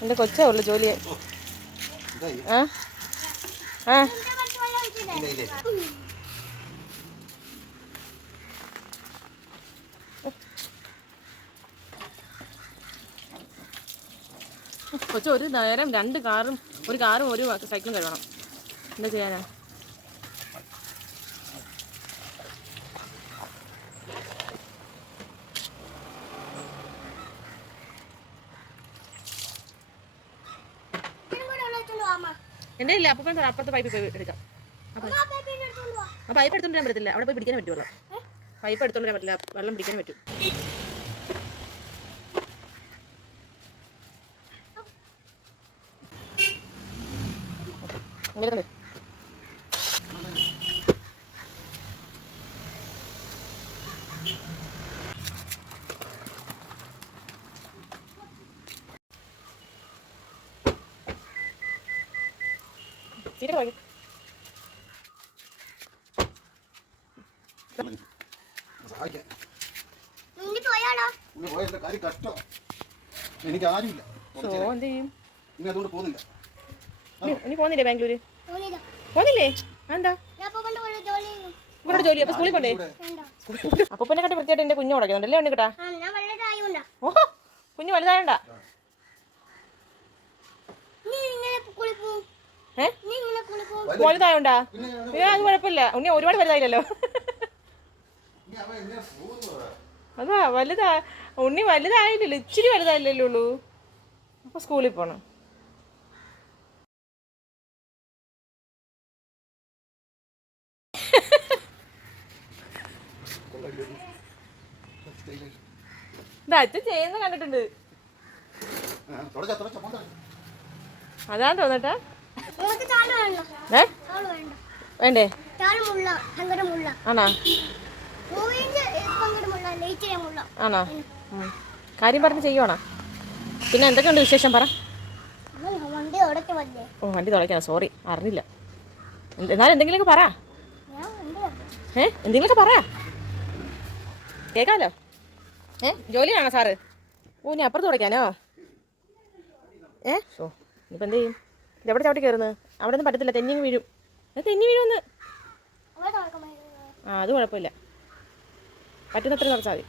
എന്റെ കൊച്ചേ ഉള്ളു ഇതായി ആ. കൊച്ചു ഒരു നേരം രണ്ട് കാറും ഒരു കാറും ഒരു സൈക്കിളും കഴുകണം. എന്താ ചെയ്യാനാ? എന്റെ ഇല്ല അപ്പം അപ്പുറത്തെ പൈപ്പ് പോയി എടുക്കാം. ആ പൈപ്പ് എടുത്തോണ്ട് വരാൻ പറ്റത്തില്ല. അവിടെ പോയി പിടിക്കാൻ പറ്റുമല്ലോ പൈപ്പ് എടുത്തോണ്ട് വരാൻ പറ്റില്ല. വെള്ളം പിടിക്കാൻ പറ്റും. ഇങ്ങനെ തന്നെ. ചീര വാങ്ങി സഹായിക്കാൻ ഇനി പോയാലോ ഇന്ന് പോയ എന്റെ കാര്യം കഷ്ടം. എനിക്ക് ആരുമില്ല. സോ ചെയ്യും? ഇനി അതുകൊണ്ട് പോകുന്നില്ല. നീ- ബാംഗ്ലൂര്? എന്താ ഇവിടെ ജോലി അപ്പൊ സ്കൂളിൽ കണ്ടു? വൃത്തിയായിട്ട് എന്റെ കുഞ്ഞു കൊടുക്കുന്നുണ്ടല്ലേ ഉണ്ണി കേട്ടാ ആ ഞാൻ വലുതായോണ്ടാ. ഓഹോ കുഞ്ഞു വലുതായണ്ട നീ ഇങ്ങനെ കുളിപ്പോ ഏ നീ ഇങ്ങനെ കുളിപ്പോ വലുതായോണ്ടാ? അത് കുഴപ്പമില്ല. ഉണ്ണി ഒരുപാട് വലുതായില്ലല്ലോ. അതാ വലുതാ. ഉണ്ണി വലുതായില്ലല്ലോ. ഇച്ചിരി വലുതായില്ലല്ലോ ഉള്ളൂ. അപ്പൊ സ്കൂളിൽ പോണം. അച്ഛൻ ചെയ്യുന്ന കണ്ടിട്ടുണ്ട്. അതാണ് തോന്നട്ടാ. ഏ വേണ്ട. ആണോ. കാര്യം പറഞ്ഞ് ചെയ്യുവാണോ? പിന്നെ എന്തൊക്കെയുണ്ട് വിശേഷം പറ. ഓ വണ്ടി തുളയ്ക്കണം? സോറി അറിഞ്ഞില്ല. എന്നാലും എന്തെങ്കിലുമൊക്കെ പറ. ഏ എന്തെങ്കിലുമൊക്കെ പറ. കേൾക്കാമല്ലോ ഏ ജോലിയാണോ സാറ്? ഓ ഞാൻ അപ്പുറത്ത് തുടയ്ക്കാനോ ഏ ഓ ഇനിയിപ്പോൾ എന്ത് ചെയ്യും? ഇതെവിടെ ചവിട്ടി കയറുന്നത് അവിടെ ഒന്നും പറ്റത്തില്ല തെന്നി വീഴും. തെന്നി വീഴുമെന്ന്. ആ അത് കുഴപ്പമില്ല. പറ്റുന്നത്ര കുറച്ചാൽ മതി.